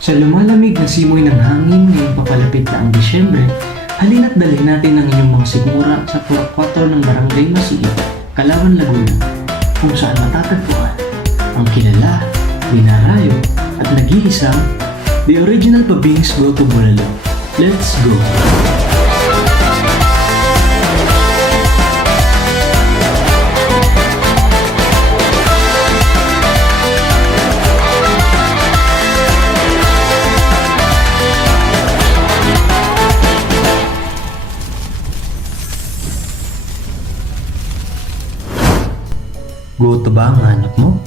Sa lumalamig na simoy ng hangin ngayong papalapit na ang Disyembre, halina't dalhin natin ang inyong mga sigmura sa purok 4 ng Barangay Masiib, Calauan, Laguna, kung saan matatagpuan ang kilala, dinarayo at nag-iisang The Original Pabings Goto Bulalo. Let's go! Goto ba ang hanap mo?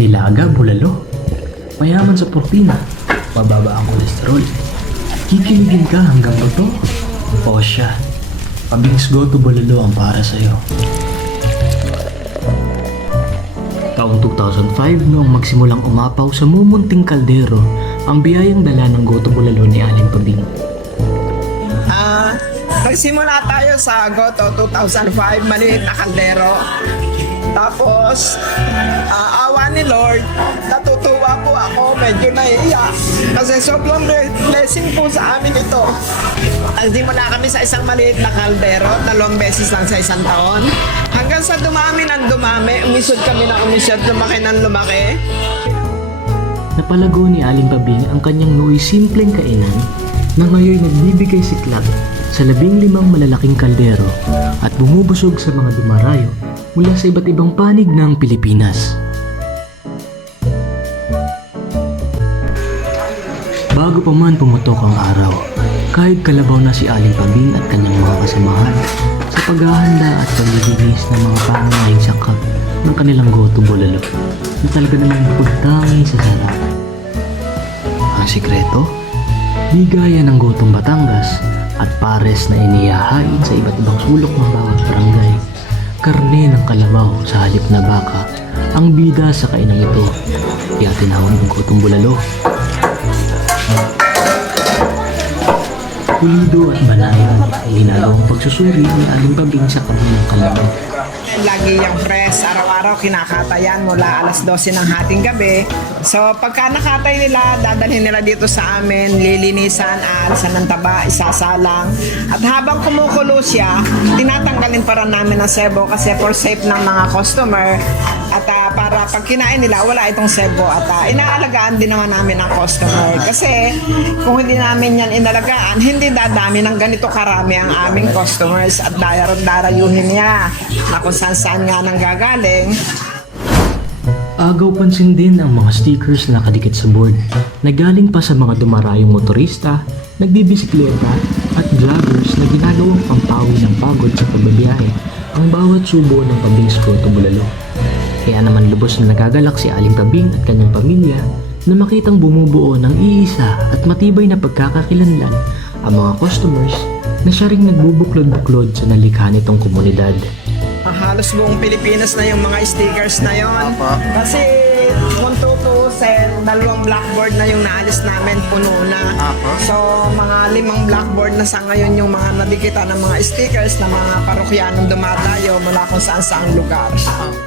Nilaga, bulalo. Mayaman sa protina, mababa ang kolesterol. At kikiligin ka hanggang buto. O siya, Pabings Goto Bulalo ang para sa'yo. Taong 2005 noong magsimulang umapaw sa mumunting kaldero ang biyayang dala ng Goto Bulalo ni Aling Pabing. Nagsimula tayo sa Goto 2005, maliit na kaldero. Tapos, awa ni Lord, natutuwa po ako, medyo naiiyak. Kasi sobrang blessing po sa amin ito. Nagsimula kami sa isang maliit na kaldero, 2 beses lang sa isang taon. Hanggang sa dumami ng dumami, umisod kami ng umisod, lumaki ng lumaki. Napalago ni Aling Pabing ang kanyang nuwi simpleng kainan na ngayon nagbibigay siklab sa 15 malalaking kaldero at bumubusog sa mga dumarayo mula sa iba't ibang panig ng Pilipinas. Bago pa man pumutok ang araw, kahit kalabaw na si Aling Pabing at kanyang mga kasamahan sa paghahanda at paglilinis ng mga pangunahing sakap ng kanilang Goto Bulalo na talaga namang pagtangi sa sarap. Ang sikreto? Di gaya ng Gotong Batangas at pares na inihahain sa iba't ibang sulok ng bawat barangay, karne ng kalabaw sa halip na baka ang bida sa kainang ito, kaya tinawag ng Gotong Bulalo. Pulido at banayan ang ginagawang pagsusuri ni Aling Pabing sa kanilang kalabaw. Lagi yung press, araw-araw kinakatayan mula alas 12 ng hating gabi. So pagka nakatay nila, dadalhin nila dito sa amin, lilinisan, aalisan ng taba, isasalang. At habang kumukulo siya, tinatanggalin pa rin namin ang sebo kasi for safe ng mga customer. At para pag kinain nila, wala itong sebo. At inaalagaan din naman namin ang customer. Kasi kung hindi namin yan inalagaan, hindi dadami ng ganito karami ang aming customers at darayuhin niya na kung saan nga nang gagaling. Agaw pansin din ang mga stickers na nakadikit sa board na galing pa sa mga dumarayong motorista, nagbibisikleta at vloggers na ginagawang pampawi ng pagod sa pagbabiyahe ang bawat subo ng Pabings Goto Bulalo. Kaya naman lubos na nagagalak si Aling Pabing at kanyang pamilya na makitang bumubuo ng iisa at matibay na pagkakakilanlan ang mga customers na siya ring nagbubuklod-buklod sa nalikha nitong komunidad. Halos buong Pilipinas na yung mga stickers na yon. Kasi kung tutusin, 2 blackboard na yung naalis namin, puno na. So mga 5 blackboard na sa ngayon yung mga nadikita ng mga stickers na mga parokyanong dumadayo mula kung saan saang lugar.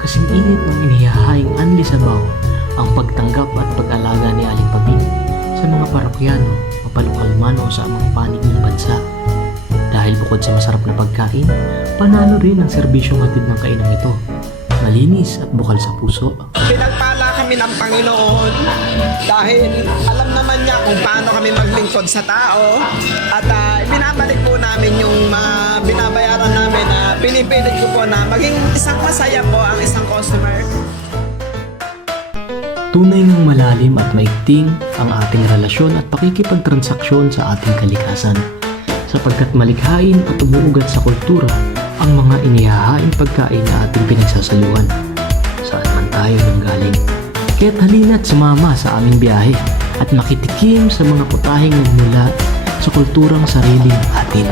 Kasing init ng inihahaing Anli Sabaw ang pagtanggap at pag-alaga ni Aling Pabing sa mga parokyano, mapalukal man o sa amang panig ng bansa. Dahil bukod sa masarap na pagkain, panalo rin ang serbisyong hatid ng kainang ito. Malinis at bukal sa puso. Pinagpala kami ng Panginoon dahil alam naman niya kung paano kami maglingkod sa tao at binabalik po namin yung mga binabayaran namin na pinipilit ko po na maging isang masaya po ang isang customer. Tunay ng malalim at maigting ang ating relasyon at pakikipagtransaksyon sa ating kalikasan. Sapagkat malikhain at umuugat sa kultura ang mga inihahaing pagkain na ating pinagsasaluhan. Saan man tayo nanggaling. Kaya't halina't sumama sa aming biyahe at makitikim sa mga putaheng nagmula sa kulturang sariling atin.